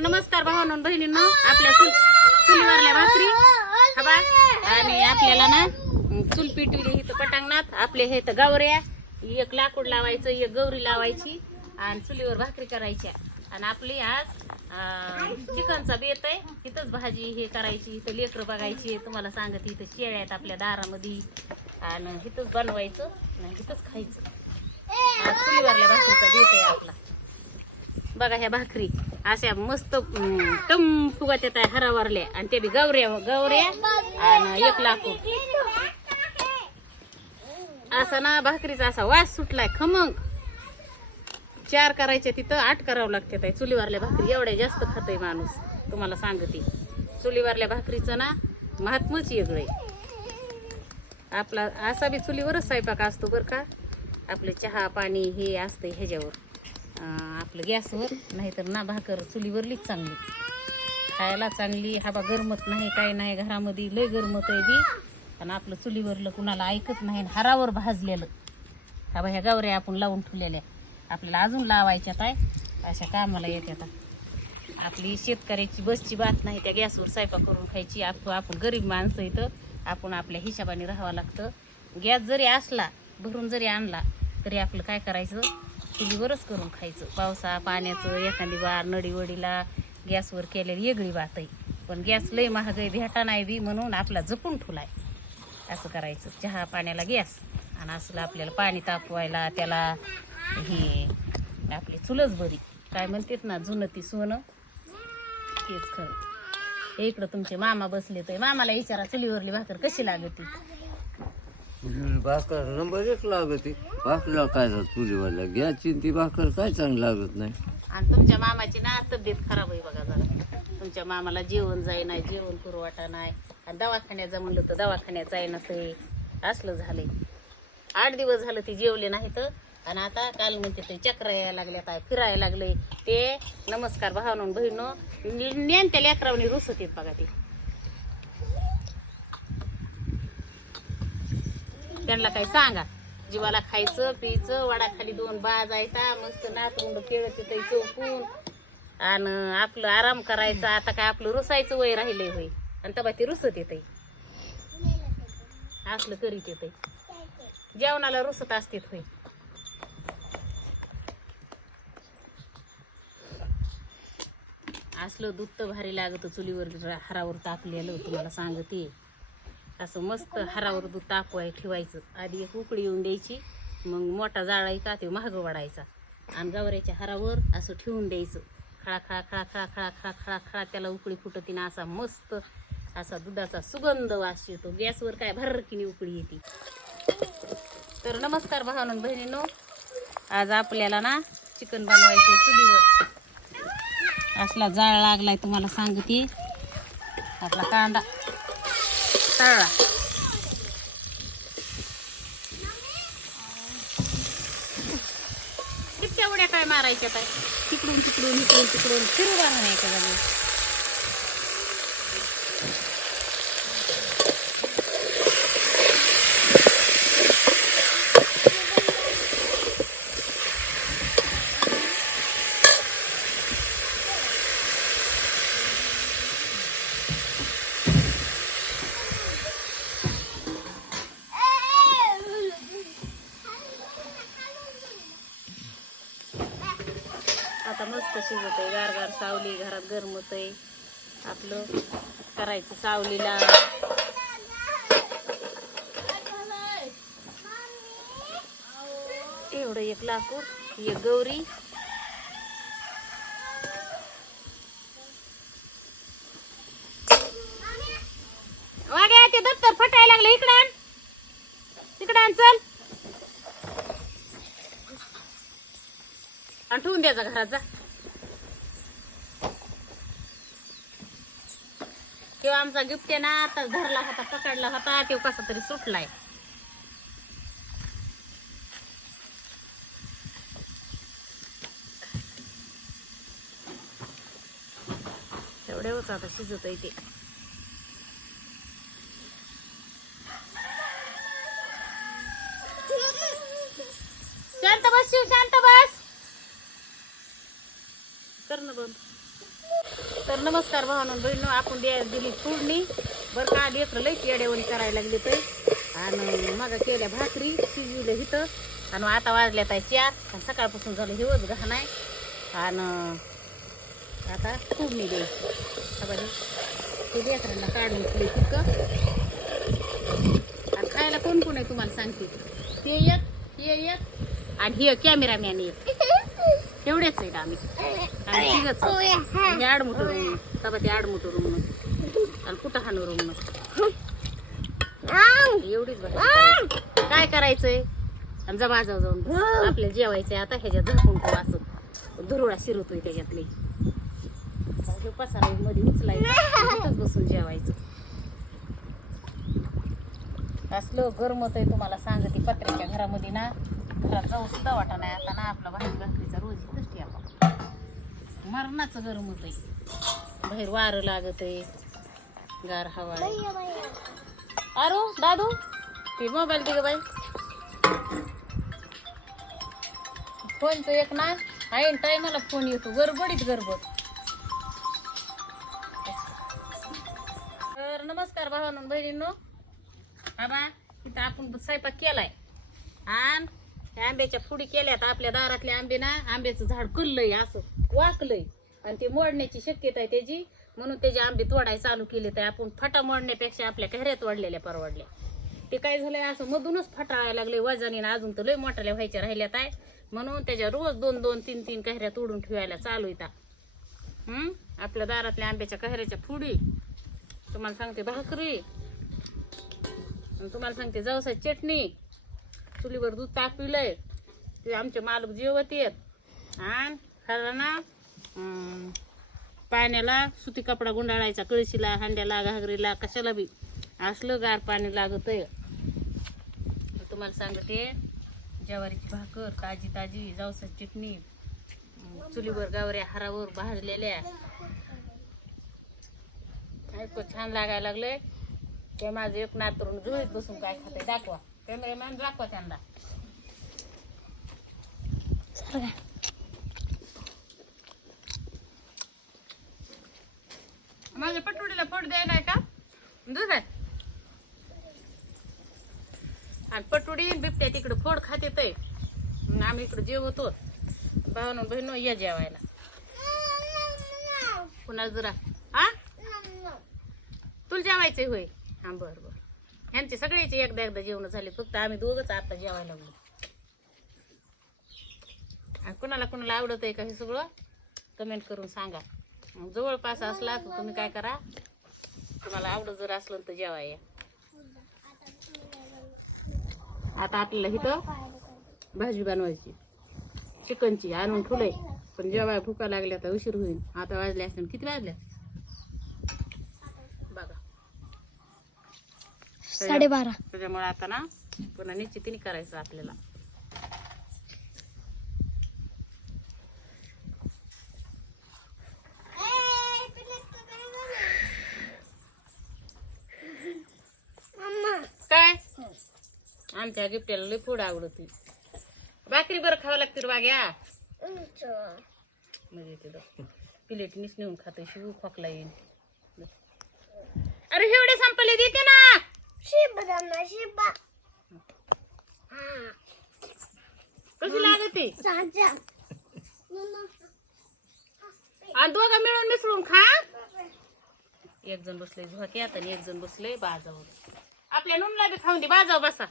नमस्कार भावांनो बहिणींनो, आपल्या चुलीवरल्या भाकरी हवा आणि आपल्याला ना चूल पेटवली इथं पटांगणात. आपले हे तर गावऱ्या, एक लाकूड लावायचं, एक गौरी लावायची आणि चुलीवर भाकरी करायच्या. आणि आपली आज चिकनचा बेत आहे. इथंच भाजी हे करायची, इथं लेकरं बघायची. तुम्हाला सांगते इथं शेळ्या आहेत आपल्या दारामध्ये आणि इथंच बनवायचं आणि इथंच खायचं. आज चुलीवरल्या भाकरीचा बेत आहे आपला. बघा ह्या भाकरी अशा मस्त टम फुगत येत आहे हरावरल्या आणि ते बी गौऱ्या आणि एक लाकूड असं ना. भाकरीचा असा वास सुटलाय खमंग. 4 करायचे तिथं 8 करावं लागते ताई. चुलीवरल्या भाकरी एवढ्या जास्त खातोय माणूस. तुम्हाला सांगते चुलीवरल्या भाकरीचं ना महात्मच वेगळं आहे. आपला असा बी चुलीवरच स्वयंपाक असतो बरं का. आपलं चहा पाणी हे असतं ह्याच्यावर, आपलं गॅसवर. नाहीतर ना भाकर चुलीवरलीच चांगली खायला, चांगली. हवा गरमत नाही काय नाही, घरामध्ये लय गरमत आहे बी. आणि आपलं चुलीवरलं कुणाला ऐकत नाही. हरावर भाजलेलं हवा ह्या गावऱ्या आपण लावून ठेवलेल्या आपल्याला अजून लावायच्या काय अशा कामाला येतात. आपली शेतकऱ्याची बसची बात नाही त्या गॅसवर स्वयंपाक करून खायची. आपण गरीब माणसं इथं आपण आपल्या हिशोबाने राहावं लागतं. गॅस जरी असला भरून जरी आणला तरी आपलं काय करायचं, चुलीवरच करून खायचं. पावसा पाण्याचं एखादी बार नडीवडीला गॅसवर केलेली वेगळी बात आहे. पण गॅस लय महाग आहे, भेटा नाही बी, म्हणून आपला जपून ठेवलाय. असं करायचं, चहा पाण्याला गॅस आणि असलं आपल्याला पाणी तापवायला त्याला हे आपली चुलच बरी. काय म्हणतात ना, जुनं ती सोनं, तेच खरं. हे इकडं तुमचे मामा बसले तर मामाला विचारा चुलीवरली भाकर कशी लागते. भाकर नंबर 1 लागते. भाकरीला काय झालं, चुलीवाला गॅसची ती भाकर काय चांगली लागत नाही. आणि तुमच्या मामाची ना तब्येत खराब आहे बघा जरा. तुमच्या मामाला जेवण जाई नाही, जेवण पुरवठा नाही. आणि दवाखान्यात जा म्हणलं तर दवाखान्यात जाई नसे, असलं झालंय. 8 दिवस झालं ती जेवले नाही तर. आणि आता काल म्हणते ते चक्र यायला लागल्या, काय फिरायला लागले ते. नमस्कार भावांनो बहिणो, नेमत्या लेकरावणी रुसत येत बघा. ते त्यांना काही सांगा, जीवाला खायचं प्यायचं, वडाखाली 2 बाजायचा, मस्त नातरुंड खेळत येत चौकून आणि आपलं आराम करायचा. आता काय आपलं रुसायचं वय राहिलंय होय. आणि तबा ते रुसत येत असलं करीत येत. जेवणाला रुसत असते होय. असलं दूध तर भारी लागत चुलीवर हरावर तापलेलं. तुम्हाला सांगते असं मस्त हरावर दूध तापवाय ठेवायचं. आधी एक उकळी येऊन द्यायची, मग मोठा जाळाई का ते महाग वाढायचा आणि गावऱ्याच्या हरावर असं ठेवून द्यायचं. खळा खळा खळा खळा खळा खळा खळा खळा त्याला उकळी फुटती ना. असा मस्त असा दुधाचा सुगंध वास येतो. गॅसवर काय भरकीने उकळी येते. तर नमस्कार भावांनो बहिणींनो, आज आपल्याला ना चिकन बनवायचं चुलीवर. असला जाळ लागलाय तुम्हाला सांगते. आपला कांदा तळला, किती उड्या काय मारायच्या काय, तिकडून तिकडून इकडून तिकडून फिरू बारा नाही का जागे. आता मस्त शिजत आहे, गार गार सावली, घरात गरमत आहे. आपलं करायचं सावलीला. एवढं एक लाकूड, एक गौरी. वागे ते दप्तर फटायला लागले. इकडं तिकडं चल आणि ठेवून द्यायचा घरात जा. तेव्हा आमचा गिफ्ट आहे ना, आता धरला होता पकडला होता, तेव्हा कसा तरी सुटलाय. तेवढ्यावरच आता शिजत आहे ते. शांत बस शिव, शांत बस. कर ना बंद. तर नमस्कार भावांनो बहिणो, आपण दिली फोडणी बरं का. लेकरं लई येड्यावणी करायला लागले तर. आणि मग केल्या भाकरी शिजवले इथं. आणि आता वाजल्यात आहे 4 आणि सकाळपासून झालं हेवच घाण आहे. आणि आता फोडणी द्यायची. ते लेकरांना काढून ठेवले तितकं. आणि खायला कोण कोण आहे तुम्हाला सांगते. ते एक आणि हे कॅमेरामॅन एक. एवढेच आहेत आम्ही तिघच. आडमुठ रूम तबा ते आडमुठ रूम आणि कुठं हाणू रूम एवढीच बघ. काय करायचंय आणि जा बाजाव जाऊन बस. आपल्याला जेवायचंय आता. ह्याच्यात झाकून ठेवा असं धुरुळा शिरतोय त्याच्यातले. पसारा मध्ये उचलायचं बसून जेवायचं. असलं गरमत आहे तुम्हाला सांगते. पत्र्याच्या घरामध्ये ना घरात जाऊ सुद्धा वाटा नाही आता ना. आपला भाकरीचा रोज कष्टी आपण मरणाचं गरम होत आहे. बाहेर वारं लागत आहे, गार हवा आहे. अरे दादू ते मोबाईल दे ग बाई. फोनचं एक ना ऐन टायमाला फोन येतो. गडबडीत गडबड. तर नमस्कार भावांनो बहिणींनो. बाबा इथं आपण स्वयंपाक केलाय आणि त्या आंब्याच्या फुडी केल्यात. आपल्या दारातले आंबे ना आंब्याचं झाड कुललंय असं वाकलंय आणि ते मोडण्याची शक्यता आहे त्याची. म्हणून त्याचे आंबे तोडाय चालू केले. तर आपण फटा मोडण्यापेक्षा आपल्या घरात वाढलेल्या परवडल्या. ते काय झालंय असं मधूनच फटाळायला लागले वजनीनं. अजून तर लय मोठ्याल्या व्हायच्या राहिल्यात आहे. म्हणून त्याच्या रोज 2-2, 3-3 कहऱ्या तोडून ठेवायला चालू येतात. आपल्या दारातल्या आंब्याच्या कहऱ्याच्या फुडी, तुम्हाला सांगते भाकरी, आणि तुम्हाला सांगते जवसाची चटणी. चुलीवर दूध तापविलंय ते आमचे मालक जेवत येत. आणि खाला ना पाण्याला सुती कपडा गुंडाळायचा. कळशीला, हांड्याला, घागरीला, कशाला बी असलं गार पाणी लागत आहे. तुम्हाला सांगते ज्वारीची भाकर ताजी ताजी, जवसाची चटणी, चुलीवर गावऱ्या हारावर भाजलेल्या. इतकं छान लागायला लागलंय. ते माझं एक नातरून जुळीत बसून काय खाते दाखवा. कॅमेरामॅन दाखवा त्यांना. माझ्या पटोडीला फोड द्यायला का दूध आहे. आणि पटोडी बिबट्या तिकडे फोड खाते ते. आम्ही इकडे जेवतो. भावांनो बहिणो या जेवायला. पुन्हा जरा हा तुला जेवायचंय होय. हा बरं बरं. ह्यांचे सगळ्याचे एकदा जेवण झाले. फक्त आम्ही दोघंच आता जेवायला लागलो. कुणाला कुणाला आवडत आहे का हे सगळं कमेंट करून सांगा. जवळपास असला तर तुम्ही काय करा, तुम्हाला आवडत जर असलं तर जेवा या. आता आपल्याला इथं भाजी बनवायची चिकनची. आणून ठेवलंय पण जेवाय भुका लागल्या तर उशीर होईल. आता वाजले असतील किती वाजल्या बघा 12:30. त्याच्यामुळे आता ना पुन्हा निश्चितीने करायचं आपल्याला. काय आमच्या गिफ्ट्याला लय फोड आवडती. भाकरी बरं खावं लागते वाग्या. म्हणजे तिथं प्लेट निस नेऊन खाते. शिव खोकला येईल. अरे एवढे संपले देते ना. कशी लागते आणि दोघं मिळून मिसळून खा. एक जण बसले झोक्यात आणि एक जण बसले बाजावर. आपल्या नुनला बी खाऊन दे. बाजावर बसा.